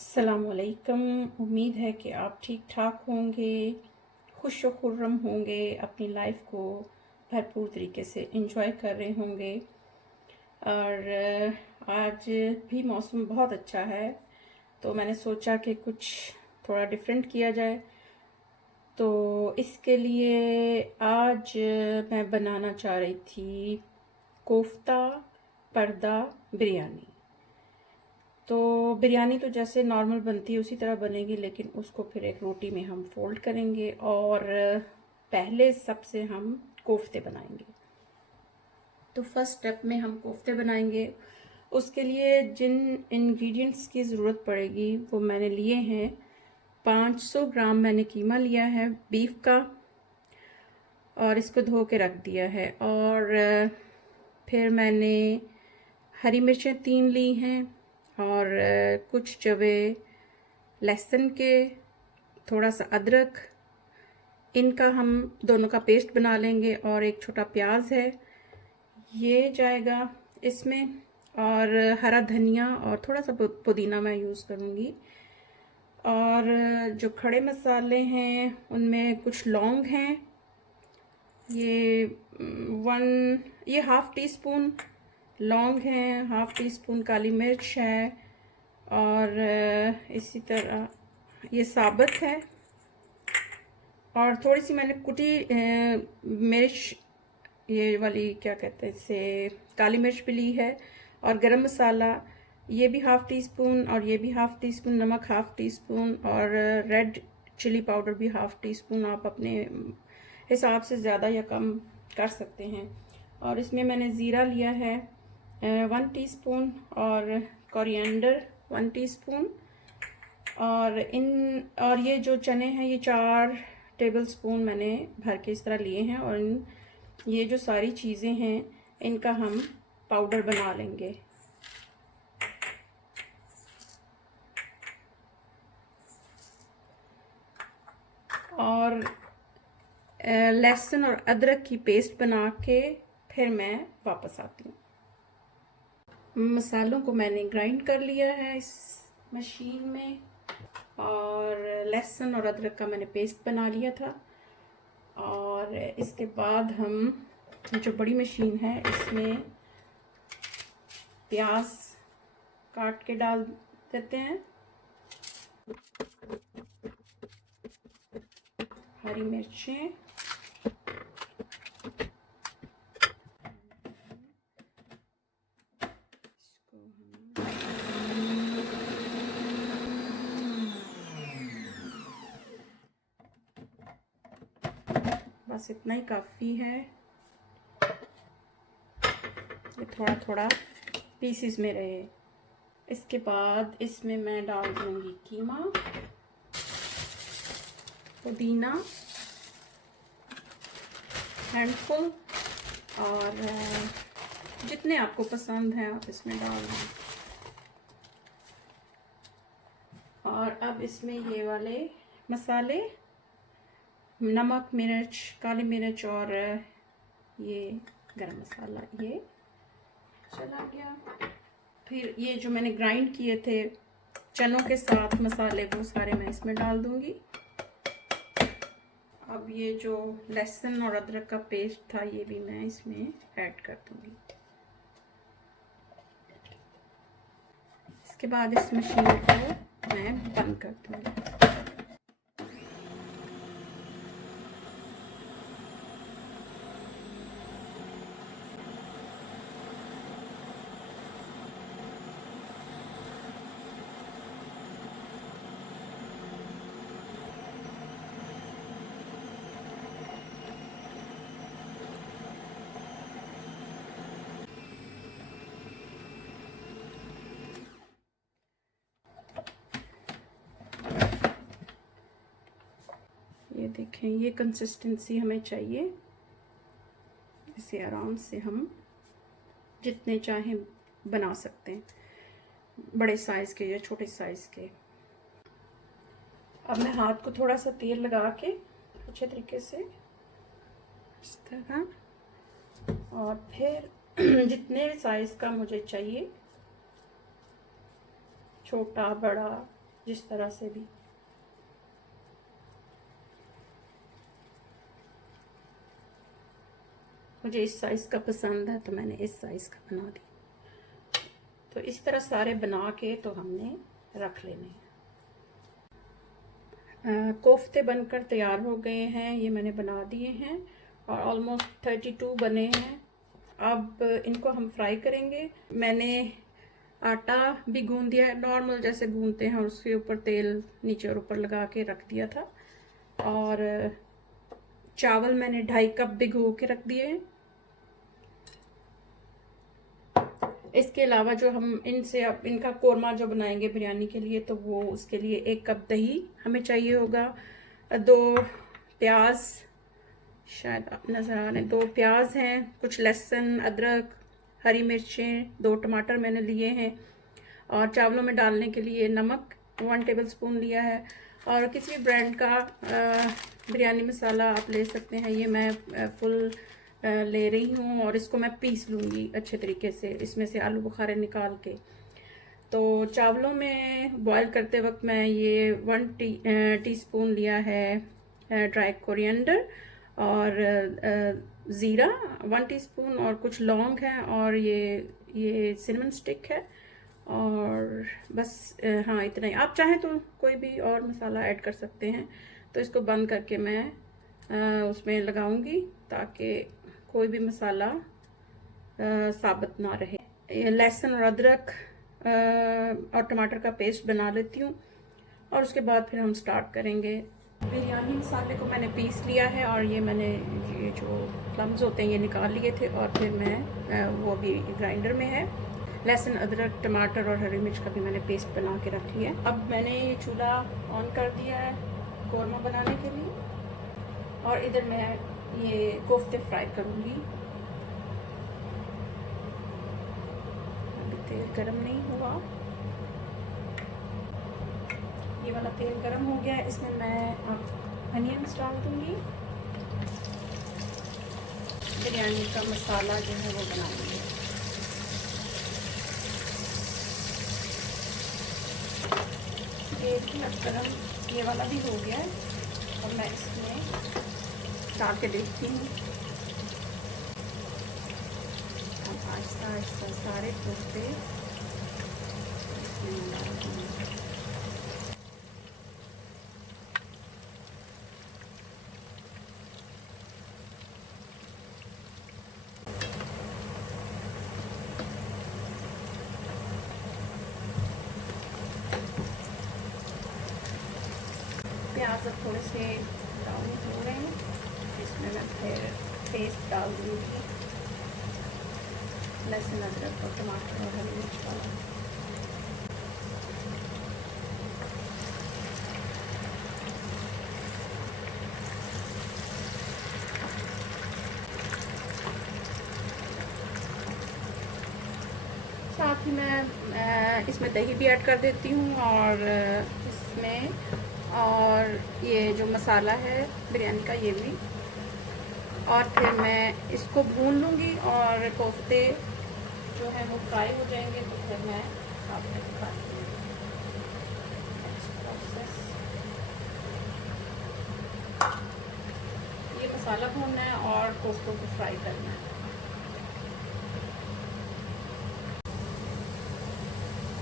अस्सलामुअलैकुम। उम्मीद है कि आप ठीक ठाक होंगे, खुश व खुर्रम होंगे, अपनी लाइफ को भरपूर तरीके से एंजॉय कर रहे होंगे। और आज भी मौसम बहुत अच्छा है, तो मैंने सोचा कि कुछ थोड़ा डिफरेंट किया जाए। तो इसके लिए आज मैं बनाना चाह रही थी कोफ्ता पर्दा बिरयानी। तो बिरयानी तो जैसे नॉर्मल बनती है उसी तरह बनेगी, लेकिन उसको फिर एक रोटी में हम फोल्ड करेंगे और पहले सबसे हम कोफ्ते बनाएंगे। तो फर्स्ट स्टेप में हम कोफ्ते बनाएंगे। उसके लिए जिन इंग्रेडिएंट्स की ज़रूरत पड़ेगी वो मैंने लिए हैं। 500 ग्राम मैंने कीमा लिया है बीफ का, और इसको धो के रख दिया है। और फिर मैंने हरी मिर्चें 3 ली हैं, और कुछ जवे लहसुन के, थोड़ा सा अदरक, इनका हम दोनों का पेस्ट बना लेंगे। और एक छोटा प्याज है, ये जाएगा इसमें। और हरा धनिया और थोड़ा सा पुदीना मैं यूज़ करूँगी। और जो खड़े मसाले हैं उनमें कुछ लौंग हैं, ये हाफ़ टी स्पून लौंग हैं, हाफ़ टी स्पून काली मिर्च है, और इसी तरह ये साबुत है। और थोड़ी सी मैंने कुटी मिर्च, ये वाली क्या कहते हैं इसे, काली मिर्च भी ली है। और गरम मसाला ये भी हाफ़ टी स्पून, और ये भी हाफ़ टी स्पून, नमक हाफ़ टी स्पून, और रेड चिली पाउडर भी हाफ़ टी स्पून। आप अपने हिसाब से ज़्यादा या कम कर सकते हैं। और इसमें मैंने ज़ीरा लिया है 1 टीस्पून, और कोरिएंडर 1 टीस्पून। और ये जो चने हैं ये 4 टेबलस्पून मैंने भर के इस तरह लिए हैं। और ये जो सारी चीज़ें हैं इनका हम पाउडर बना लेंगे। और लहसुन और अदरक की पेस्ट बना के फिर मैं वापस आती हूँ। मसालों को मैंने ग्राइंड कर लिया है इस मशीन में, और लहसुन और अदरक का मैंने पेस्ट बना लिया था। और इसके बाद हम जो बड़ी मशीन है इसमें प्याज काट के डाल देते हैं, हरी मिर्चें, बस इतना ही काफ़ी है। ये थोड़ा थोड़ा पीसेस में रहे। इसके बाद इसमें मैं डाल दूँगी कीमा, पुदीना हैंडफुल, और जितने आपको पसंद हैं आप इसमें डाल दें। और अब इसमें ये वाले मसाले, नमक, मिर्च, काली मिर्च, और ये गरम मसाला, ये चला गया। फिर ये जो मैंने ग्राइंड किए थे चनों के साथ मसाले, वो सारे मैं इसमें डाल दूंगी। अब ये जो लहसुन और अदरक का पेस्ट था ये भी मैं इसमें ऐड कर दूंगी। इसके बाद इस मशीन को मैं बंद कर दूंगी। ये देखें, ये कंसिस्टेंसी हमें चाहिए। इसे आराम से हम जितने चाहें बना सकते हैं, बड़े साइज़ के या छोटे साइज़ के। अब मैं हाथ को थोड़ा सा तेल लगा के अच्छे तरीके से इस तरह, और फिर जितने साइज़ का मुझे चाहिए, छोटा बड़ा जिस तरह से भी। मुझे इस साइज़ का पसंद है तो मैंने इस साइज़ का बना दिया। तो इस तरह सारे बना के तो हमने रख लेने हैं। कोफ्ते बनकर तैयार हो गए हैं, ये मैंने बना दिए हैं और ऑलमोस्ट 32 बने हैं। अब इनको हम फ्राई करेंगे। मैंने आटा भी गूंद दिया है, नॉर्मल जैसे गूंदते हैं, और उसके ऊपर तेल नीचे और ऊपर लगा के रख दिया था। और चावल मैंने 2.5 कप भिगो के रख दिए हैं। इसके अलावा जो हम इनसे अब इनका कोरमा जो बनाएंगे बिरयानी के लिए, तो वो उसके लिए 1 कप दही हमें चाहिए होगा, 2 प्याज, शायद आप नज़र आ रहे हैं, 2 प्याज हैं, कुछ लहसुन, अदरक, हरी मिर्चें, 2 टमाटर मैंने लिए हैं, और चावलों में डालने के लिए नमक 1 टेबलस्पून लिया है। और किसी भी ब्रांड का बिरयानी मसाला आप ले सकते हैं। ये मैं फुल ले रही हूँ और इसको मैं पीस लूँगी अच्छे तरीके से, इसमें से आलू बुखारे निकाल के। तो चावलों में बॉईल करते वक्त मैं ये 1 टीस्पून लिया है ड्राई कोरिएंडर, और ज़ीरा 1 टीस्पून, और कुछ लौंग है, और ये सिनेमन स्टिक है, और बस हाँ इतना ही। आप चाहें तो कोई भी और मसाला ऐड कर सकते हैं। तो इसको बंद करके मैं उसमें लगाऊंगी ताकि कोई भी मसाला साबुत ना रहे। लहसुन और अदरक और टमाटर का पेस्ट बना लेती हूँ, और उसके बाद फिर हम स्टार्ट करेंगे। बिरयानी मसाले को मैंने पीस लिया है, और ये मैंने ये जो प्लम्स होते हैं ये निकाल लिए थे, और फिर मैं वो भी ग्राइंडर में है। लहसुन, अदरक, टमाटर और हरी मिर्च का भी मैंने पेस्ट बना के रख लिया है। अब मैंने ये चूल्हा ऑन कर दिया है कोरमा बनाने के लिए, और इधर मैं ये कोफ्ते फ्राई करूँगी। अभी तेल गरम नहीं हुआ, ये वाला तेल गरम हो गया है। इसमें मैं अब अनियंस डाल दूँगी। बिरयानी का मसाला जो है वो बनाएंगे। तेल भी अब गरम ये वाला भी हो गया है, और मैं इसमें डाल के देखती हूँ। अब आहिस्ता आहिस्ता सारे कोफ्ते इसमें डाल दूँगी। प्याज अब थोड़े से ब्राउन हो रहे हैं, इसमें मैं फिर पेस्ट डाल दूँगी, लहसुन, अदरक और टमाटर और हरी मिर्च वाला। साथ ही मैं इसमें दही भी ऐड कर देती हूँ, और इसमें और ये जो मसाला है बिरयानी का ये भी, और फिर मैं इसको भून लूँगी, और कोफ्ते जो है वो फ्राई हो जाएंगे तो फिर मैं आपको दिखाती हूँ नेक्स्ट प्रोसेस। ये मसाला भूनना है और कोफ्तों को फ्राई करना है।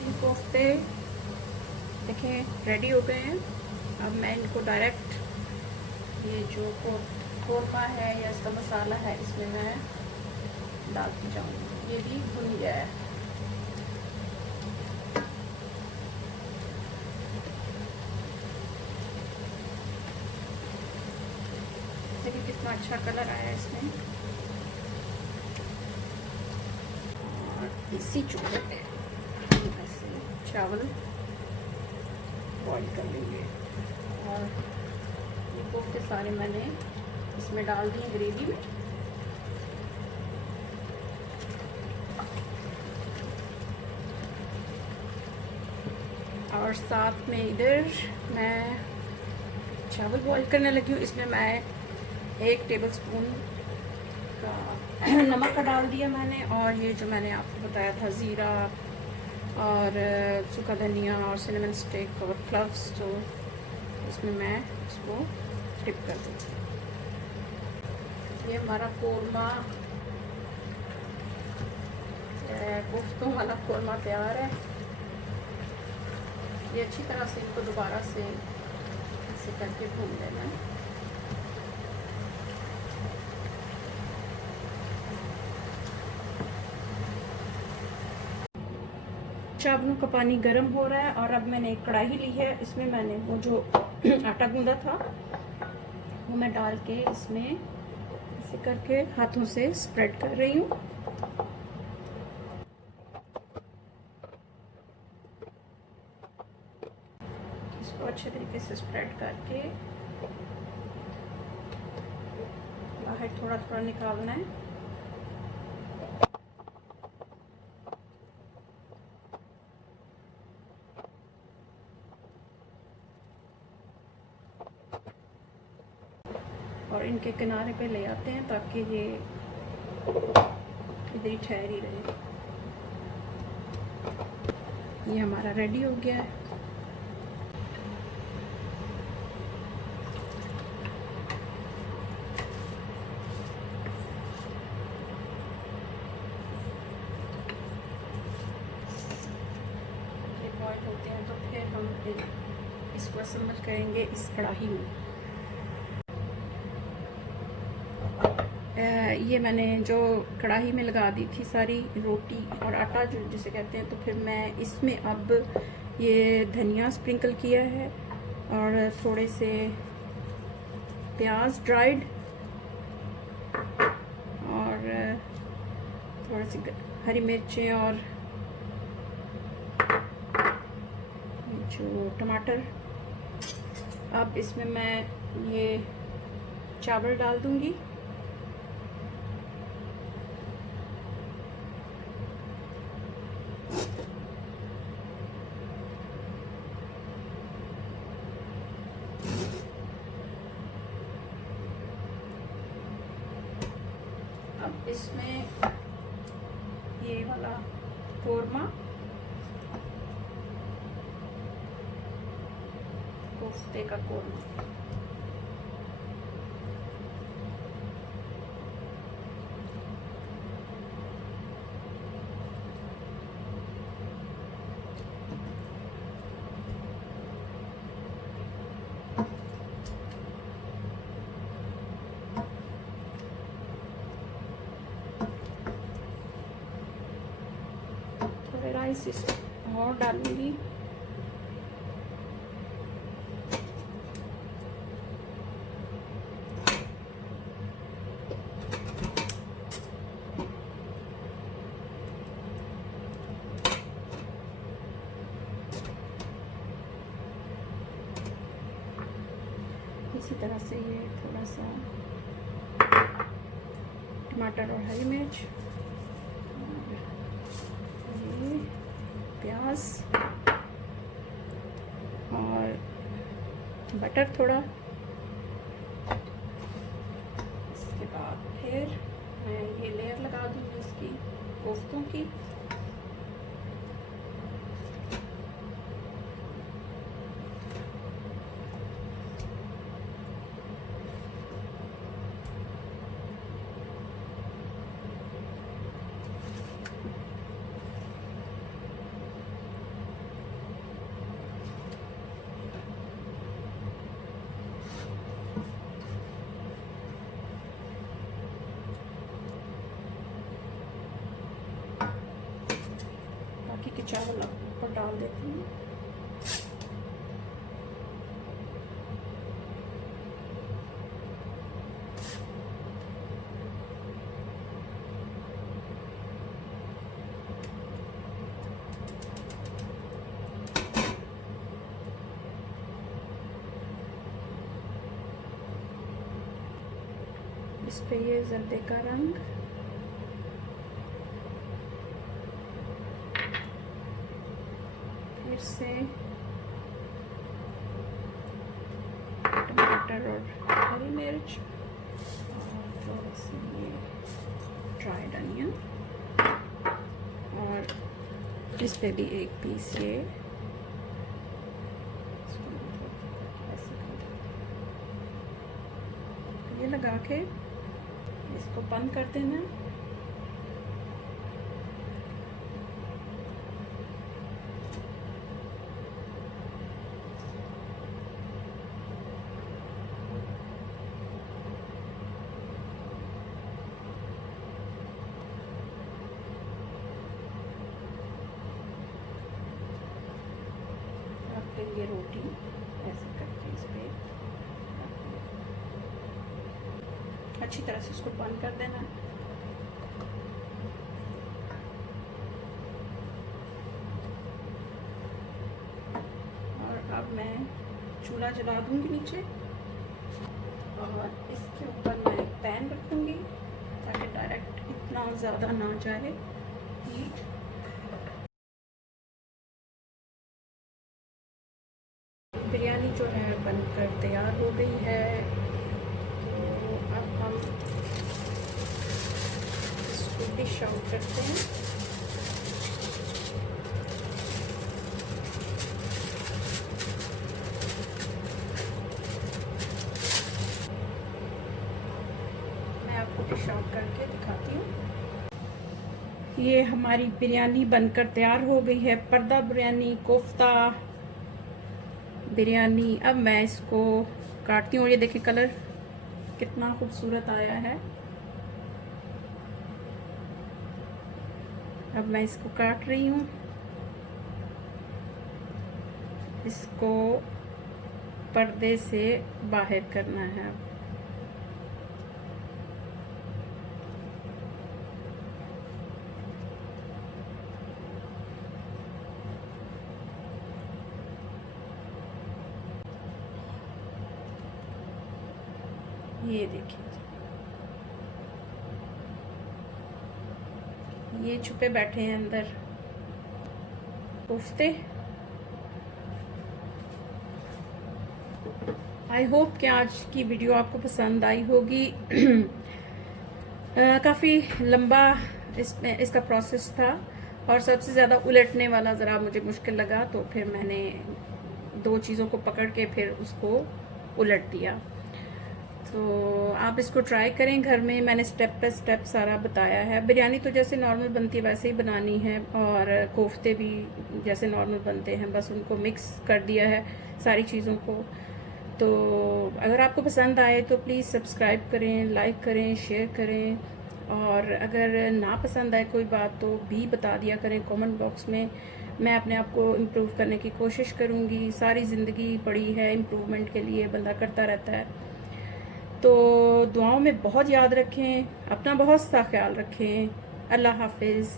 ये कोफ्ते देखें रेडी हो गए हैं। अब मैं इनको डायरेक्ट ये जो कोरमा है या इसका मसाला है इसमें मैं डालती जाऊँगी। ये भी भुन गया है। देखिए कितना अच्छा कलर आया है इसमें। और इसी चूल्हे पे ऐसे चावल बॉईल कर लेंगे, और ये कोफ्ते सारे मैंने इसमें डाल दिए ग्रेवी में। और साथ में इधर मैं चावल बॉईल करने लगी हूँ। इसमें मैं 1 टेबलस्पून का नमक का डाल दिया मैंने, और ये जो मैंने आपको बताया था ज़ीरा, और सूखा धनिया और सिनेमन स्टिक और क्लव्स, जो इसमें मैं इसको डिप कर दूँगी। ये हमारा कोरमा, कोफ्तों वाला कोरमा तैयार है। ये अच्छी तरह से इनको दोबारा से ऐसे करके भून लेना है। चावलों का पानी गर्म हो रहा है और अब मैंने एक कढ़ाई ली है, इसमें मैंने वो जो आटा गूंदा था वो मैं डाल के इसमें ऐसे करके हाथों से स्प्रेड कर रही हूँ। इसको अच्छे तरीके से स्प्रेड करके बाहर थोड़ा थोड़ा निकालना है। और इनके किनारे पे ले आते हैं ताकि ये इधर ही ठहरी रहे। ये हमारा रेडी हो गया है। ये बॉईल होते हैं तो फिर हम इसको असेंबल करेंगे इस कढ़ाई में। ये मैंने जो कढ़ाई में लगा दी थी सारी रोटी और आटा जो जिसे कहते हैं, तो फिर मैं इसमें अब ये धनिया स्प्रिंकल किया है और थोड़े से प्याज ड्राइड और थोड़ी सी हरी मिर्चें और जो टमाटर। अब इसमें मैं ये चावल डाल दूंगी। अब इसमें ये वाला कोरमा, कोफ्ते का कोरमा, थोड़े राइस इसमें और डालूंगी। इसी तरह से ये थोड़ा सा टमाटर और हरी मिर्च, ये प्याज और बटर थोड़ा। इसके बाद फिर मैं ये लेयर लगा दूँगी इसकी कोफ्तों की। बाकी के चावल ऊपर डाल देती हूँ। इस पे ये जर्दे का रंग, फिर से टमाटर और हरी मिर्च और थोड़ी सी ये ड्राइड अनियन, और इस पे भी एक पीस ये लगा के इसको बंद कर देना। फिर ये रोटी ऐसे करके इस पे अच्छी तरह से इसको बंद कर देना। और अब मैं चूल्हा जला दूंगी नीचे और इसके ऊपर मैं एक पैन रखूंगी ताकि डायरेक्ट इतना ज़्यादा ना जाए हीट। बिरयानी जो है बनकर तैयार हो गई है। तो अब हम इसको डिश आउट करते हैं। मैं आपको डिश आउट करके दिखाती हूँ। ये हमारी बिरयानी बनकर तैयार हो गई है। पर्दा बिरयानी, कोफ्ता बिरयानी। अब मैं इसको काटती हूँ। ये देखिए कलर कितना खूबसूरत आया है। अब मैं इसको काट रही हूँ। इसको पर्दे से बाहर करना है। ये देखिए, ये छुपे बैठे हैं अंदर कोफ्ते। आई होप कि आज की वीडियो आपको पसंद आई होगी। काफ़ी लंबा इसका प्रोसेस था और सबसे ज़्यादा उलटने वाला ज़रा मुझे मुश्किल लगा, तो फिर मैंने दो चीज़ों को पकड़ के फिर उसको उलट दिया। तो आप इसको ट्राई करें घर में। मैंने स्टेप बाय स्टेप सारा बताया है। बिरयानी तो जैसे नॉर्मल बनती है वैसे ही बनानी है और कोफ्ते भी जैसे नॉर्मल बनते हैं, बस उनको मिक्स कर दिया है सारी चीज़ों को। तो अगर आपको पसंद आए तो प्लीज़ सब्सक्राइब करें, लाइक करें, शेयर करें। और अगर ना पसंद आए कोई बात तो भी बता दिया करें कमेंट बॉक्स में। मैं अपने आप को इम्प्रूव करने की कोशिश करूँगी। सारी ज़िंदगी पड़ी है इम्प्रूवमेंट के लिए, बंदा करता रहता है। तो दुआओं में बहुत याद रखें, अपना बहुत सा ख्याल रखें। अल्लाह हाफिज़।